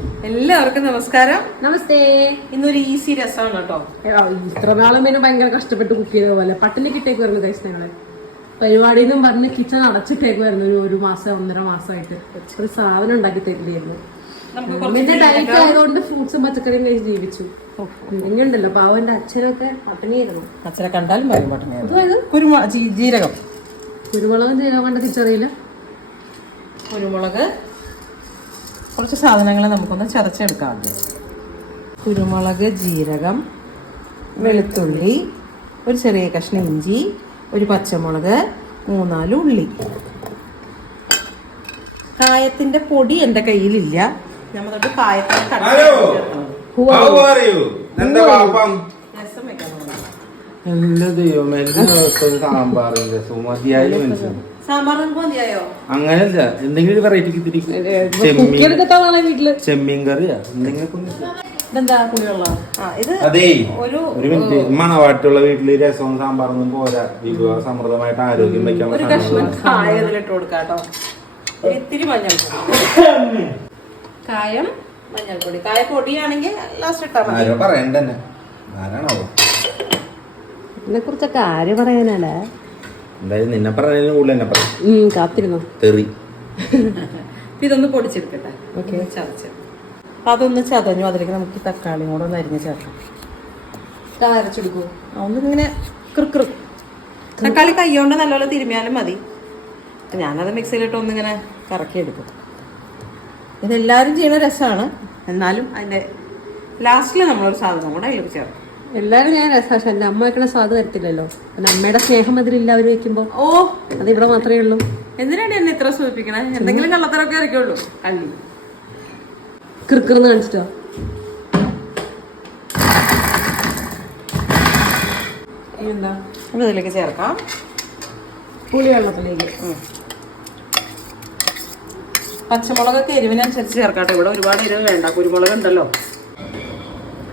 എല്ലാവർക്കും നമസ്കാരം. നമസ്തേ. ഇന്നൊരു ഈസി രസമാണ് കേട്ടോ. ഇത്ര നാളും പിന്നെ ഭയങ്കര കഷ്ടപ്പെട്ട് കുക്ക് ചെയ്ത പോലെ. പട്ടിണി കിട്ടേക്ക് വരുന്നു കഴിച്ചു ഞങ്ങൾ. പരിപാടിന്നും പറഞ്ഞ് കിച്ചൺ അടച്ചിട്ടേക്ക് വരുന്നു ഒരു ഒരു മാസം ഒന്നര മാസമായിട്ട്. ഒരു സാധനം ഉണ്ടാക്കി തരില്ലായിരുന്നു. ഡയറ്റ് ആയതുകൊണ്ട് ഫ്രൂട്ട്സും പച്ചക്കറിയും കഴിച്ച് ജീവിച്ചു. എന്തെങ്കിലും ഉണ്ടല്ലോ പാവന്റെ അച്ഛനൊക്കെ പട്ടിണിയായിരുന്നു. അച്ഛനെ കണ്ടാലും പറയും പട്ടിണി ജീരകം. കുരുമുളകും ജീരകം കണ്ട തിരിച്ചറിയില്ല കുരുമുളക് കുറച്ച് സാധനങ്ങൾ നമുക്കൊന്ന് ചതച്ചെടുക്കാം. കുരുമുളക് ജീരകം വെളുത്തുള്ളി ഒരു ചെറിയ കഷ്ണം ഇഞ്ചി ഒരു പച്ചമുളക് മൂന്നാൽ ഉള്ളി. കായത്തിന്റെ പൊടി എന്റെ കയ്യിലില്ല. നമ്മൾ തൊട്ട് കായത്തിന് ദൈവം എല്ലാ ദിവസവും സാമ്പാറിന്റെ സുമതിയായി മനുഷ്യൻ. സാമ്പാർ നമുക്ക് മതിയായോ? അങ്ങനല്ല എന്തെങ്കിലും വെറൈറ്റി ഇത്തിരി ചെമ്മീൻ. എടുത്തിട്ടാ നാളെ വീട്ടിൽ? ചെമ്മീൻ കറിയാ എന്തെങ്കിലും ഒന്ന് ഇതെന്താ പുളിയുള്ള ആ ഇത് അതേ ഒരു ഒരു മിനിറ്റ് മണവാട്ടുള്ള വീട്ടിൽ രസവും സാമ്പാറൊന്നും പോരാ. വിഭവ സമൃദ്ധമായിട്ട് ആരോഗ്യം വെക്കാൻ ഒരു കഷ്ണം കായ മഞ്ഞൾപ്പൊടി. കായ? പൊടിയാണെങ്കിൽ ലാസ്റ്റ് ഇട്ടാ പറയണ്ടന്നെ. ആരാണോ ഇതിനെ കുറിച്ചൊക്കെ ആര് പറയാനല്ലേ എന്തായാലും നിന്നെ പറഞ്ഞതിന് കൂടുതൽ എന്നെ പറയും. കാത്തിരുന്നോ? തെറി. ഇതൊന്ന് പൊടിച്ചെടുക്കട്ടെ. ഓക്കെ. ചതച്ച്. അപ്പൊ അതൊന്ന് ചതഞ്ഞു. അതിലേക്ക് നമുക്ക് ഈ തക്കാളിയും കൂടെ ഒന്ന് അരിഞ്ഞ് ചേർക്കാം. അരച്ചെടുക്കൂ. ഒന്നിങ്ങനെ കൃക്കൃ തക്കാളി കൈകൊണ്ട് നല്ലപോലെ തിരുമ്മിയാലും മതി. ഞാനത് മിക്സിയിലിട്ട് ഒന്നിങ്ങനെ കറക്കിയെടുക്കും. ഇതെല്ലാവരും ചെയ്യുന്ന രസമാണ്. എന്നാലും അതിന്റെ ലാസ്റ്റിൽ നമ്മളൊരു സാധനം കൂടെ അതിലേക്ക് ചേർക്കും. എല്ലാരും ഞാൻ രസാ പക്ഷെ എന്റെ അമ്മ വെക്കണ സ്വാദ് തരത്തില്ലല്ലോ പിന്നെ അമ്മയുടെ സ്നേഹം അതിലില്ല അവർ വെക്കുമ്പോ ഓ. അത് ഇവിടെ മാത്രമേ ഉള്ളൂ. എന്തിനാണ് എന്നെ ഇത്ര സൂചിപ്പിക്കണേ? എന്തെങ്കിലും കള്ളത്തരൊക്കെ ഇറക്കുള്ളൂ കള്ളി. കിറുക്കിറന്ന് കാണിച്ചിട്ടോ? എന്താ? ഇതിലേക്ക് ചേർക്കാം. പുളി വെള്ളത്തിലേക്ക് പച്ചമുളകൊക്കെ എരിവിനനുസരിച്ച് ചേർക്കാട്ടെ. ഇവിടെ ഒരുപാട് എരിവ് വേണ്ട. കുരുമുളക് ഉണ്ടല്ലോ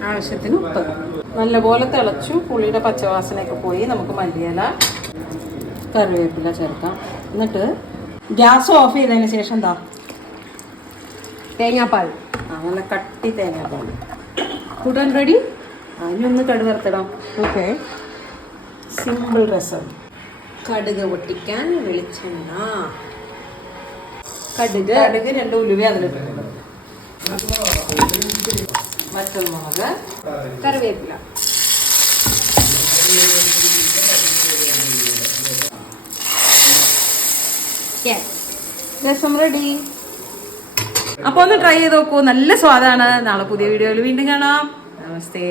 ആവശ്യത്തിന് ഉപ്പ്. നല്ലപോലെ തിളച്ചു പുളിയുടെ പച്ചവാസനയൊക്കെ പോയി നമുക്ക് മല്ലിയില കറിവേപ്പില ചേർക്കാം. എന്നിട്ട് ഗ്യാസ് ഓഫ് ചെയ്തതിന് ശേഷം എന്താ? തേങ്ങാപ്പാൽ. ആ നല്ല കട്ടി തേങ്ങാപ്പാൽ. ഫുഡ് ആൻഡ് റെഡി അതിനൊന്ന് കടുക് വറുത്തിടാം. ഓക്കെ സിമ്പിൾ രസം. കടുക് പൊട്ടിക്കാൻ വെളിച്ചെണ്ണ. കടുക്. കടുക് രണ്ട് ഉലുവ അതിലിട്ടുണ്ട് മറ്റൊന്നുമുളക് കറിവേപ്പില. രസം റെഡി അപ്പൊ ഒന്ന് ട്രൈ ചെയ്ത് നോക്കൂ. നല്ല സ്വാദാണ്. നാളെ പുതിയ വീഡിയോയിൽ വീണ്ടും കാണാം. നമസ്തേ.